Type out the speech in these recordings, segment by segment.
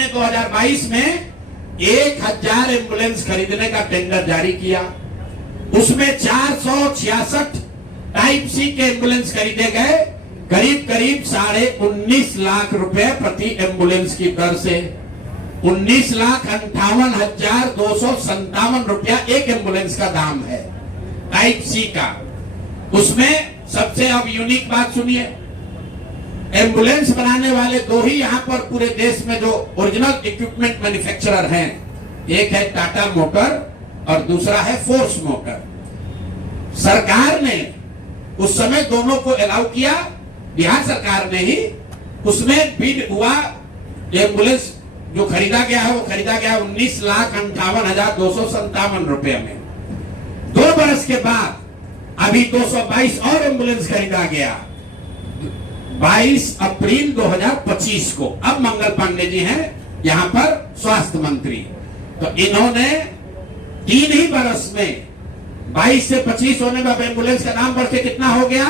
ने 2022 में 1000 एम्बुलेंस खरीदने का टेंडर जारी किया। उसमें 466 टाइप सी के एम्बुलेंस खरीदे गए, करीब करीब 19.5 लाख रुपए प्रति एम्बुलेंस की दर से। 19,58,257 रुपया एक एम्बुलेंस का दाम है टाइप सी का। उसमें सबसे अब यूनिक बात सुनिए, एम्बुलेंस बनाने वाले दो ही यहां पर पूरे देश में जो ओरिजिनल इक्विपमेंट मैन्युफैक्चरर हैं, एक है टाटा मोटर और दूसरा है फोर्स मोटर। सरकार ने उस समय दोनों को अलाउ किया, बिहार सरकार ने ही। उसमें बिड हुआ, एम्बुलेंस जो खरीदा गया है वो खरीदा गया 19,58,257 रुपए में। 2 बरस के बाद अभी 222 और एम्बुलेंस खरीदा गया 22 अप्रैल 2025 को। अब मंगल पांडे जी हैं यहां पर स्वास्थ्य मंत्री, तो इन्होंने 3 ही बरस में 22 से 25 होने में एम्बुलेंस का दाम बढ़ के कितना हो गया?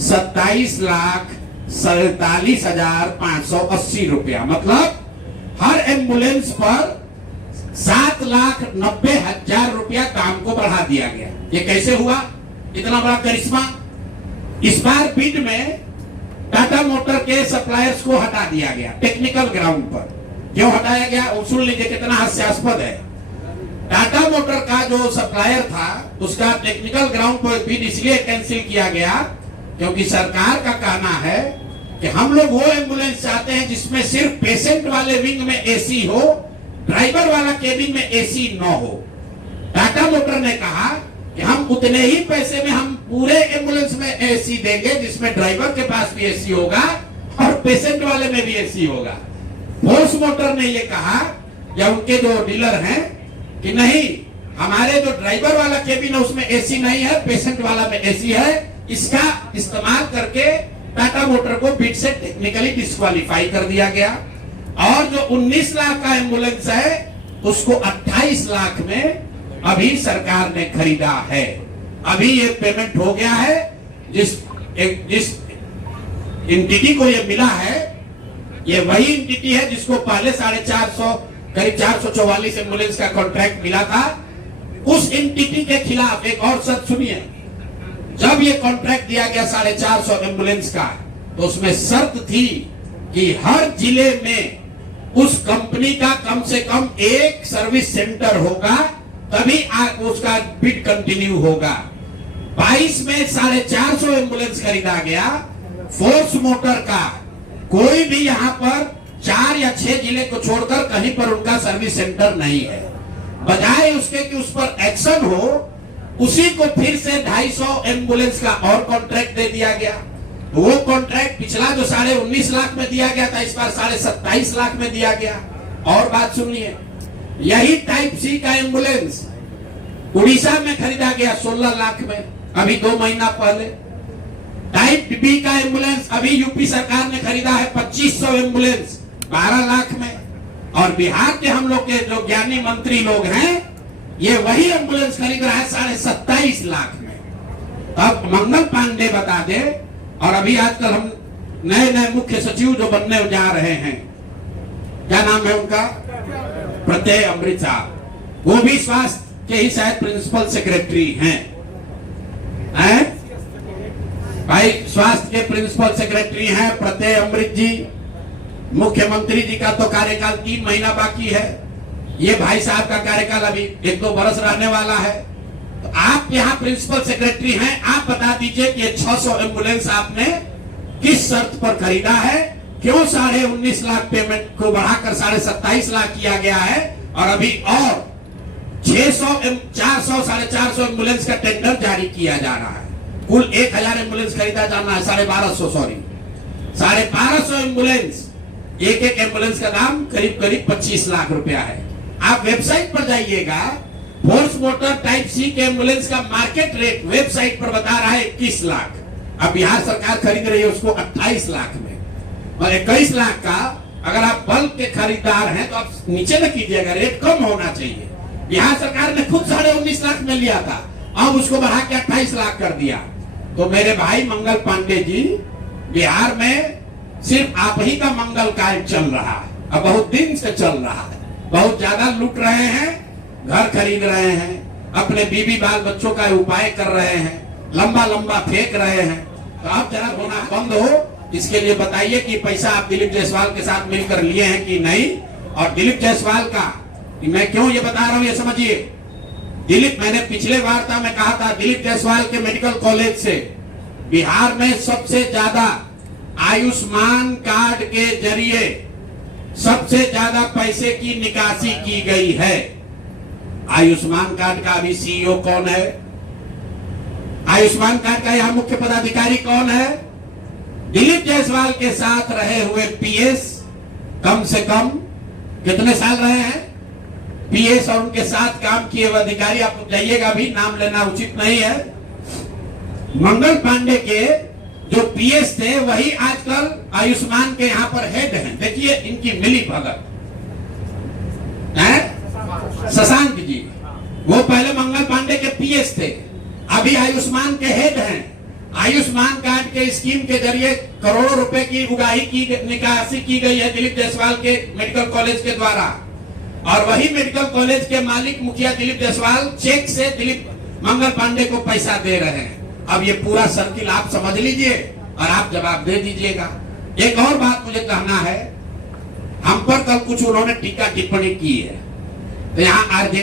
27,47,580 रुपया। मतलब हर एम्बुलेंस पर 7,90,000 रुपया दाम को बढ़ा दिया गया। ये कैसे हुआ? इतना बड़ा करिश्मा। इस बार बिड में टाटा मोटर के सप्लायर्स को हटा दिया गया टेक्निकल ग्राउंड पर। क्यों हटाया गया? सुन लीजिए कितना हास्यास्पद है। टाटा मोटर का जो सप्लायर था उसका टेक्निकल ग्राउंड पर बिड इसलिए कैंसिल किया गया क्योंकि सरकार का कहना है कि हम लोग वो एम्बुलेंस चाहते हैं जिसमें सिर्फ पेशेंट वाले विंग में एसी हो, ड्राइवर वाला केबिन में एसी न हो। टाटा मोटर ने कहा कि हम उतने ही पैसे में हम पूरे एम्बुलेंस में एसी देंगे जिसमें ड्राइवर के पास भी एसी होगा और पेशेंट वाले में भी एसी होगा। फोर्स मोटर ने ये कहा या उनके जो डीलर हैं कि नहीं, हमारे जो ड्राइवर वाला केबिन है उसमें एसी नहीं है, पेशेंट वाला में एसी है। इसका इस्तेमाल करके टाटा मोटर को बिड से टेक्निकली डिस्क्वालीफाई कर दिया गया और जो 19 लाख का एम्बुलेंस है उसको 28 लाख में अभी सरकार ने खरीदा है। अभी ये पेमेंट हो गया है। जिस एंटिटी को ये मिला है, ये वही एंटिटी है जिसको पहले 450 करीब 444 एम्बुलेंस का कॉन्ट्रैक्ट मिला था। उस एंटिटी के खिलाफ एक और शर्त सुनिए, जब ये कॉन्ट्रैक्ट दिया गया 450 एम्बुलेंस का, तो उसमें शर्त थी कि हर जिले में उस कंपनी का कम से कम एक सर्विस सेंटर होगा, तभी उसका बिड कंटिन्यू होगा। 22 में 450 एम्बुलेंस खरीदा गया। फोर्स मोटर का कोई भी यहां पर 4 या 6 जिले को छोड़कर कहीं पर उनका सर्विस सेंटर नहीं है। बजाय उसके कि उस पर एक्शन हो, उसी को फिर से 250 एम्बुलेंस का और कॉन्ट्रैक्ट दे दिया गया। वो कॉन्ट्रैक्ट पिछला जो 19.5 लाख में दिया गया था, इस बार 27.5 लाख में दिया गया। और बात सुनिए, यही टाइप सी का एम्बुलेंस उड़ीसा में खरीदा गया 16 लाख में अभी 2 महीना पहले। टाइप बी का एम्बुलेंस अभी यूपी सरकार ने खरीदा है 2500 एम्बुलेंस 12 लाख में। और बिहार के हम लोग के जो ज्ञानी मंत्री लोग हैं, ये वही एम्बुलेंस खरीद रहा है 27.5 लाख में। अब मंगल पांडे बता दे। और अभी आजकल हम नए मुख्य सचिव जो बनने जा रहे हैं, क्या नाम है उनका? प्रत्यय अमृत साहब। वो भी स्वास्थ्य के ही शायद प्रिंसिपल सेक्रेटरी हैं। भाई स्वास्थ्य के प्रिंसिपल सेक्रेटरी हैं प्रत्यय अमृत जी। मुख्यमंत्री जी का तो कार्यकाल 3 महीना बाकी है। ये भाई साहब का कार्यकाल अभी 1-2 बरस रहने वाला है। तो आप यहाँ प्रिंसिपल सेक्रेटरी हैं, आप बता दीजिए कि 600 एम्बुलेंस आपने किस शर्त पर खरीदा है? क्यों 19.5 लाख पेमेंट को बढ़ाकर 27.5 लाख किया गया है? और अभी और 400 एम्बुलेंस का टेंडर जारी किया जा रहा है। कुल 1000 एम्बुलेंस खरीदा जाना है, 1250 एम्बुलेंस। एक एम्बुलेंस का दाम करीब 25 लाख रुपया है। आप वेबसाइट पर जाइएगा, फोर्स मोटर टाइप सी के एम्बुलेंस का मार्केट रेट वेबसाइट पर बता रहा है 21 लाख। अब बिहार सरकार खरीद रही है उसको 28 लाख में। और 21 लाख का अगर आप बल्क के खरीदार हैं तो आप नीचे न कीजिएगा, रेट कम होना चाहिए। बिहार सरकार ने खुद 19.5 लाख में लिया था, अब उसको बढ़ा के 28 लाख कर दिया। तो मेरे भाई मंगल पांडे जी, बिहार में सिर्फ आप ही का मंगल कार्य चल रहा है। अब बहुत दिन से चल रहा है, बहुत ज्यादा लूट रहे हैं, घर खरीद रहे हैं, अपने बीवी बाल बच्चों का उपाय कर रहे हैं, लंबा लंबा फेंक रहे हैं। तो आप जरा होना बंद हो, इसके लिए बताइए कि पैसा आप दिलीप जायसवाल के साथ मिलकर लिए हैं कि नहीं। और दिलीप जायसवाल का मैं क्यों ये बता रहा हूं ये समझिए। दिलीप, मैंने पिछले वार्ता में कहा था, दिलीप जायसवाल के मेडिकल कॉलेज से बिहार में सबसे ज्यादा आयुष्मान कार्ड के जरिए सबसे ज्यादा पैसे की निकासी की गई है। आयुष्मान कार्ड का अभी सीईओ कौन है? आयुष्मान कार्ड का यहां मुख्य पदाधिकारी कौन है? दिलीप जायसवाल के साथ रहे हुए पीएस, कम से कम कितने साल रहे हैं पीएस, और उनके साथ काम किए हुए अधिकारी, आप जाइएगा, भी नाम लेना उचित नहीं है। मंगल पांडे के जो पीएस थे वही आजकल आयुष्मान के यहां पर हेड हैं। देखिए इनकी मिली भगत है। शशांक जी, वो पहले मंगल पांडे के पीएस थे, अभी आयुष्मान के हेड हैं। आयुष्मान कार्ड के स्कीम के जरिए करोड़ों रुपए की उगाही की निकासी की गई है दिलीप जायसवाल के मेडिकल कॉलेज के द्वारा, और वही मेडिकल कॉलेज के मालिक मुखिया दिलीप जायसवाल चेक से दिलीप मंगल पांडे को पैसा दे रहे हैं। अब ये पूरा सर्किल आप समझ लीजिए और आप जवाब दे दीजिएगा। एक और बात मुझे कहना है, हम पर कल कुछ उन्होंने टीका टिप्पणी की है, तो यहाँ आरजे